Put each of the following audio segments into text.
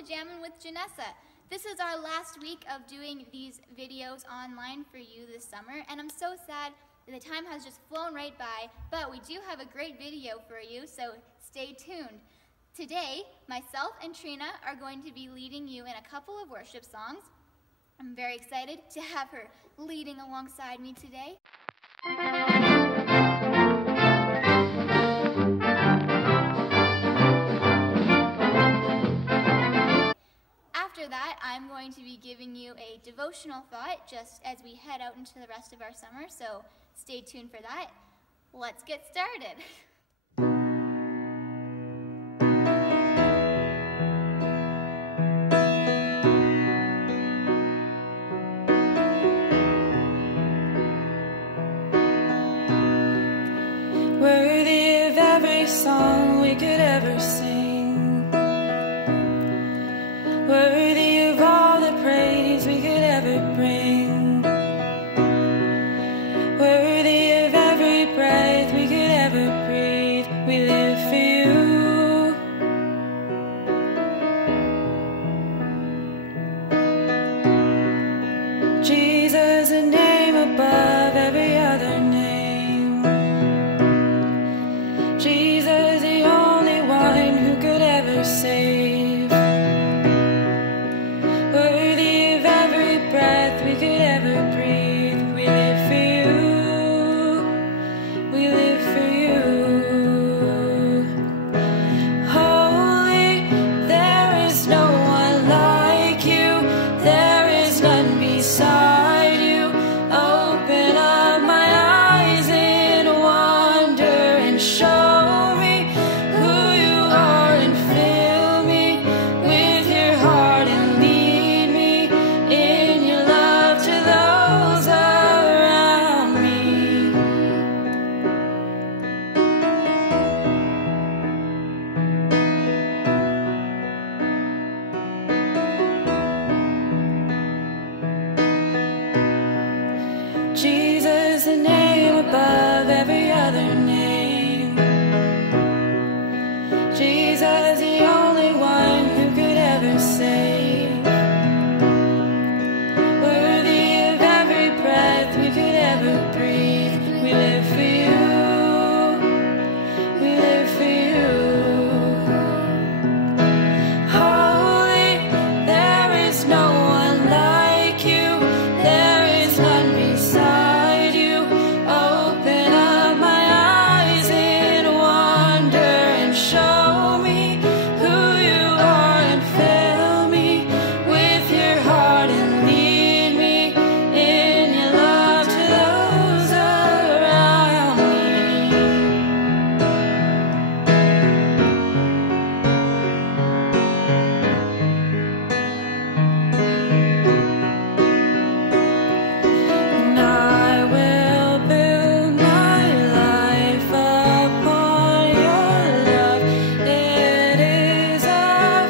to Jammin with Janessa. This is our last week of doing these videos online for you this summer, and I'm so sad that the time has just flown right by, but we do have a great video for you, so stay tuned. Today, myself and Trina are going to be leading you in a couple of worship songs. I'm very excited to have her leading alongside me today. After that, I'm going to be giving you a devotional thought just as we head out into the rest of our summer, so stay tuned for that. Let's get started. Worthy of every song we could ever sing, worthy of all the praise we could ever bring, worthy of every breath we could ever breathe. We live for you, Jesus, a name above every other name. Jesus, the only one who could ever save, worthy of every breath we could ever breathe. We live for you, we live for you. Holy, there is no one like you, there is none beside you. Open up my eyes in wonder and show Jesus, the name above every other name. Jesus, the only one who could ever save, worthy of every breath we could ever breathe. We live for you, we live for you. Holy, there is no one like you, there is none beside you. Open up my eyes in wonder and show me who you are, and fill me with your heart and lead me in your love to those around me. And I will build my life upon your love. It is a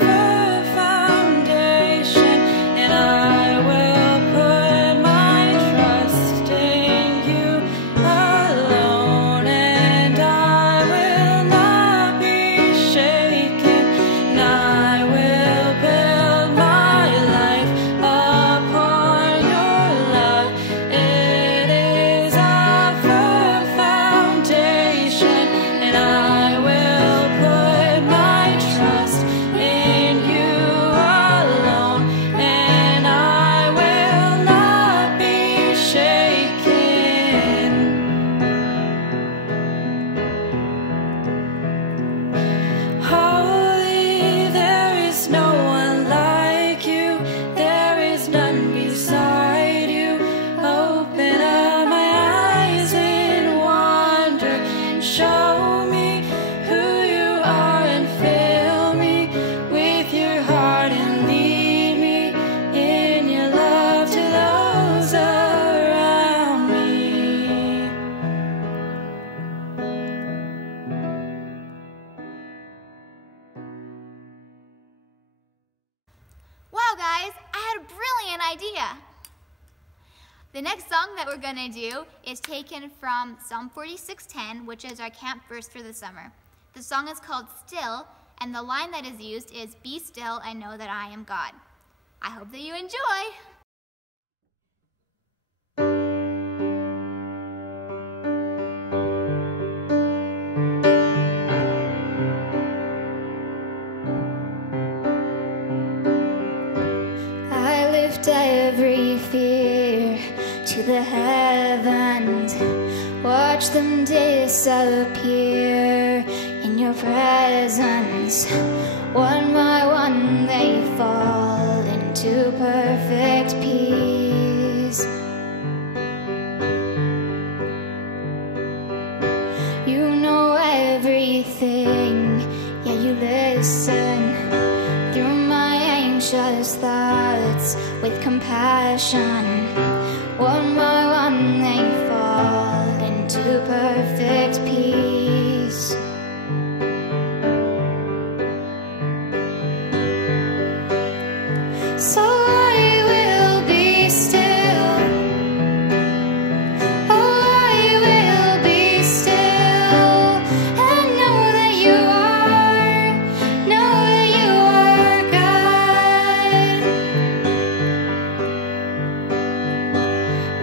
firm foundation, and I will put my trust in you alone, and I will not be shaken. And I will build my life upon your love. It is a firm foundation, and I will put my trust in you alone, and I will not be shaken. Holy, there is no one like you, there is none beside you. Open up my eyes in wonder and show me who you are, and fill me with your heart and lead me in your love to those around me. Wow, guys, I had a brilliant idea. The next song that we're going to do is taken from Psalm 46:10, which is our camp verse for the summer. The song is called Still, and the line that is used is, "Be still and know that I am God." I hope that you enjoy! I lift every fear to the heavens, watch them disappear in your presence. One by one they fall into perfect peace. You know everything, yeah, you listen through my anxious thoughts with compassion. One by one they fall into perfect peace. So I will be still. Oh, I will be still and know that you are God.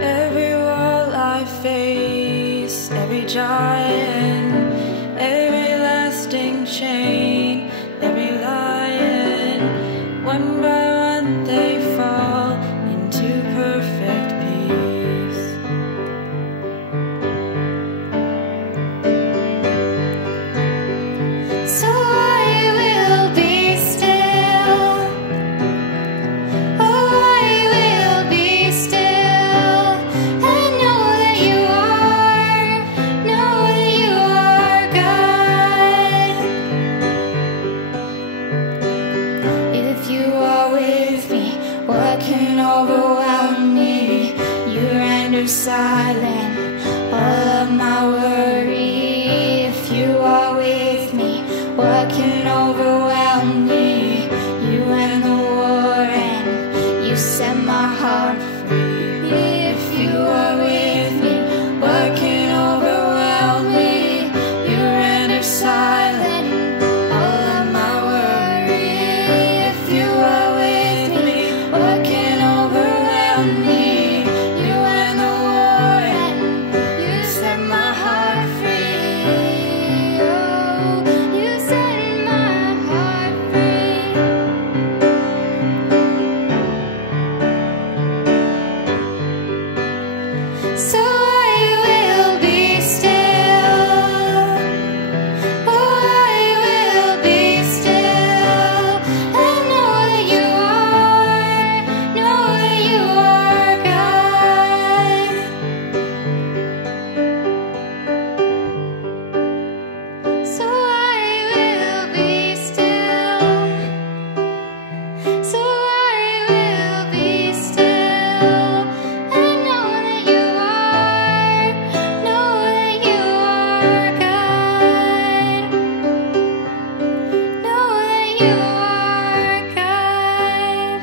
Every wall I face, every giant, every lasting chain, every lion, one by one they fall into perfect peace. So I will be still. Oh, I will be still and know that you are God. If you are with me, what can overwhelm me? You render silent all of my worry. If you are with me, what can overwhelm me? You end the war and you set my heart free. If you are with me, what can overwhelm me? You render silent all of my worry. If you are with me, what can overwhelm me? You end the war and you set my heart free. Oh, you set my heart free. So I will be still. Oh, I will be still and know that you are God. So I will be still. So I will be still and know that you are God. Know that you are God.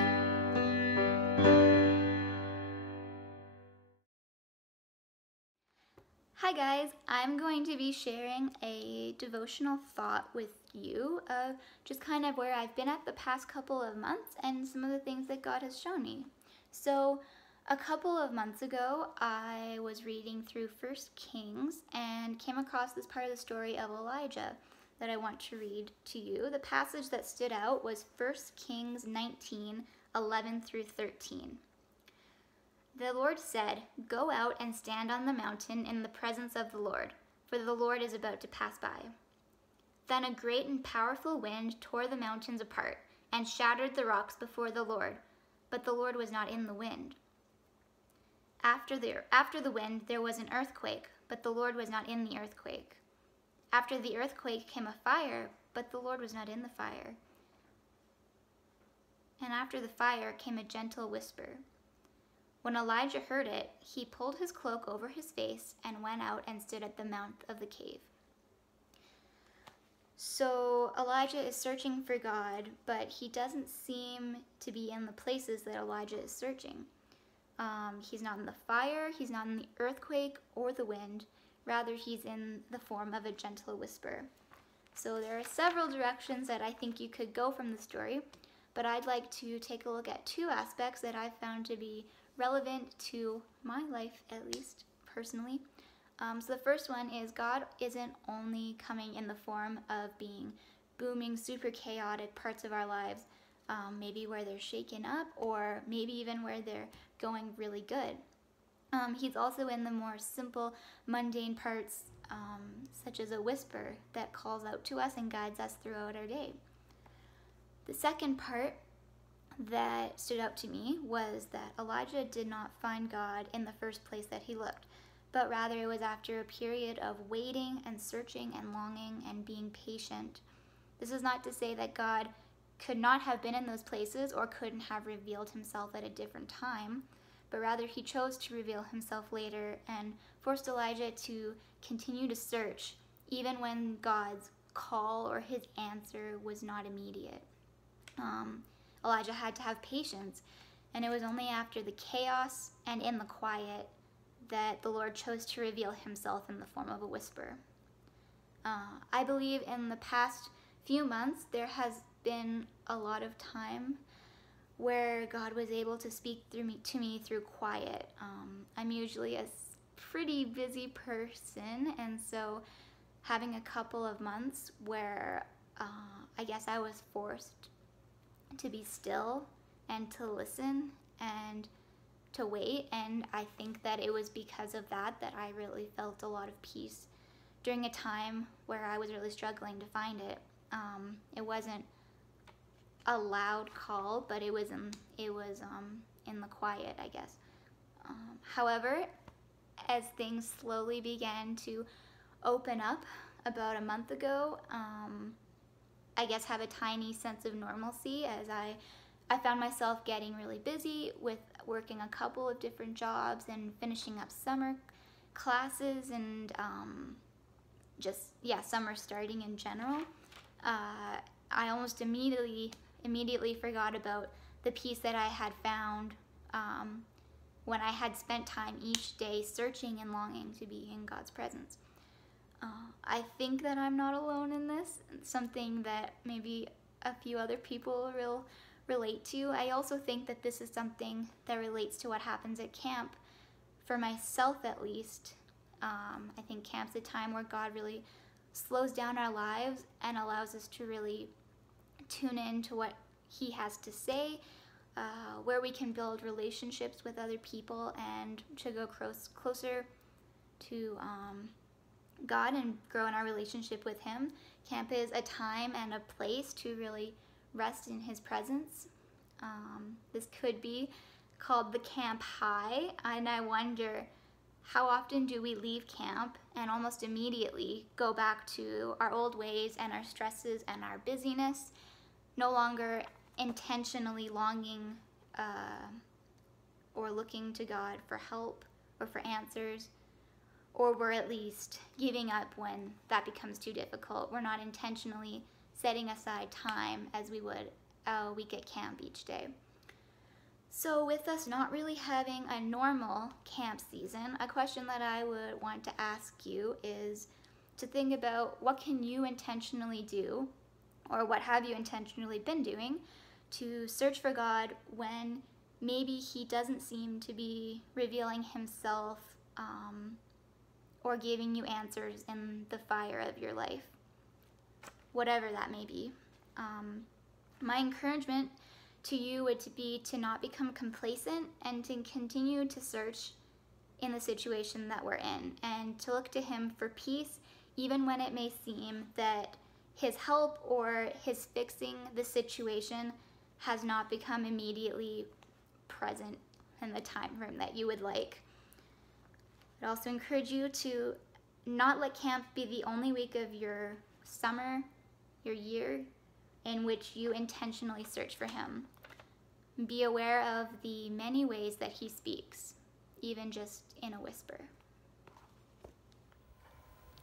Hi guys, I'm going to be sharing a devotional thought with you of just kind of where I've been at the past couple of months and some of the things that God has shown me. So a couple of months ago, I was reading through 1 Kings and came across this part of the story of Elijah that I want to read to you. The passage that stood out was 1 Kings 19:11 through 13. The Lord said, "Go out and stand on the mountain in the presence of the Lord, for the Lord is about to pass by." Then a great and powerful wind tore the mountains apart and shattered the rocks before the Lord, but the Lord was not in the wind. After the wind there was an earthquake, but the Lord was not in the earthquake. After the earthquake came a fire, but the Lord was not in the fire. And after the fire came a gentle whisper. When Elijah heard it, he pulled his cloak over his face and went out and stood at the mouth of the cave. So Elijah is searching for God, but he doesn't seem to be in the places that Elijah is searching. He's not in the fire, he's not in the earthquake or the wind. Rather, he's in the form of a gentle whisper. So there are several directions that I think you could go from the story, but I'd like to take a look at two aspects that I've found to be relevant to my life, at least personally. So the first one is God isn't only coming in the form of being booming, super chaotic parts of our lives, maybe where they're shaken up or maybe even where they're going really good. He's also in the more simple, mundane parts, such as a whisper that calls out to us and guides us throughout our day. The second part that stood out to me was that Elijah did not find God in the first place that he looked, but rather it was after a period of waiting and searching and longing and being patient. This is not to say that God could not have been in those places or couldn't have revealed himself at a different time, but rather he chose to reveal himself later and forced Elijah to continue to search even when God's call or his answer was not immediate. Elijah had to have patience, and it was only after the chaos and in the quiet that the Lord chose to reveal himself in the form of a whisper. I believe in the past few months there has been a lot of time where God was able to speak to me through quiet. I'm usually a pretty busy person, and so having a couple of months where I guess I was forced to be still and to listen and to wait, and I think that it was because of that I really felt a lot of peace during a time where I was really struggling to find it. It wasn't a loud call, but it was in the quiet, I guess. However, as things slowly began to open up about a month ago, I guess have a tiny sense of normalcy as I found myself getting really busy with working a couple of different jobs and finishing up summer classes and summer starting in general. I almost immediately forgot about the peace that I had found when I had spent time each day searching and longing to be in God's presence. I think that I'm not alone in this, something that maybe a few other people will relate to. I also think that this is something that relates to what happens at camp. For myself, at least, I think camp's a time where God really slows down our lives and allows us to really tune in to what he has to say, where we can build relationships with other people and to go closer to God and grow in our relationship with him. Camp is a time and a place to really rest in his presence. This could be called the camp high, and I wonder, how often do we leave camp and almost immediately go back to our old ways and our stresses and our busyness, no longer intentionally longing or looking to God for help or for answers, or we're at least giving up when that becomes too difficult. We're not intentionally setting aside time as we would a week at camp each day. So with us not really having a normal camp season, a question that I would want to ask you is to think about, what can you intentionally do, or what have you intentionally been doing to search for God when maybe he doesn't seem to be revealing himself or giving you answers in the fire of your life, whatever that may be. My encouragement to you would be to not become complacent and to continue to search in the situation that we're in, and to look to him for peace even when it may seem that his help or his fixing the situation has not become immediately present in the time frame that you would like. I'd also encourage you to not let camp be the only week of your summer, your year, in which you intentionally search for him. Be aware of the many ways that he speaks, even just in a whisper.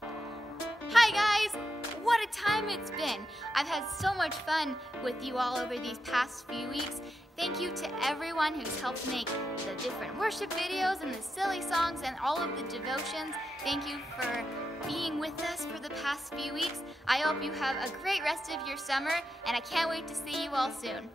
Hi guys! guys, what a time it's been. I've had so much fun with you all over these past few weeks. Thank you to everyone who's helped make the different worship videos and the silly songs and all of the devotions. Thank you for being with us for the past few weeks. I hope you have a great rest of your summer, and I can't wait to see you all soon.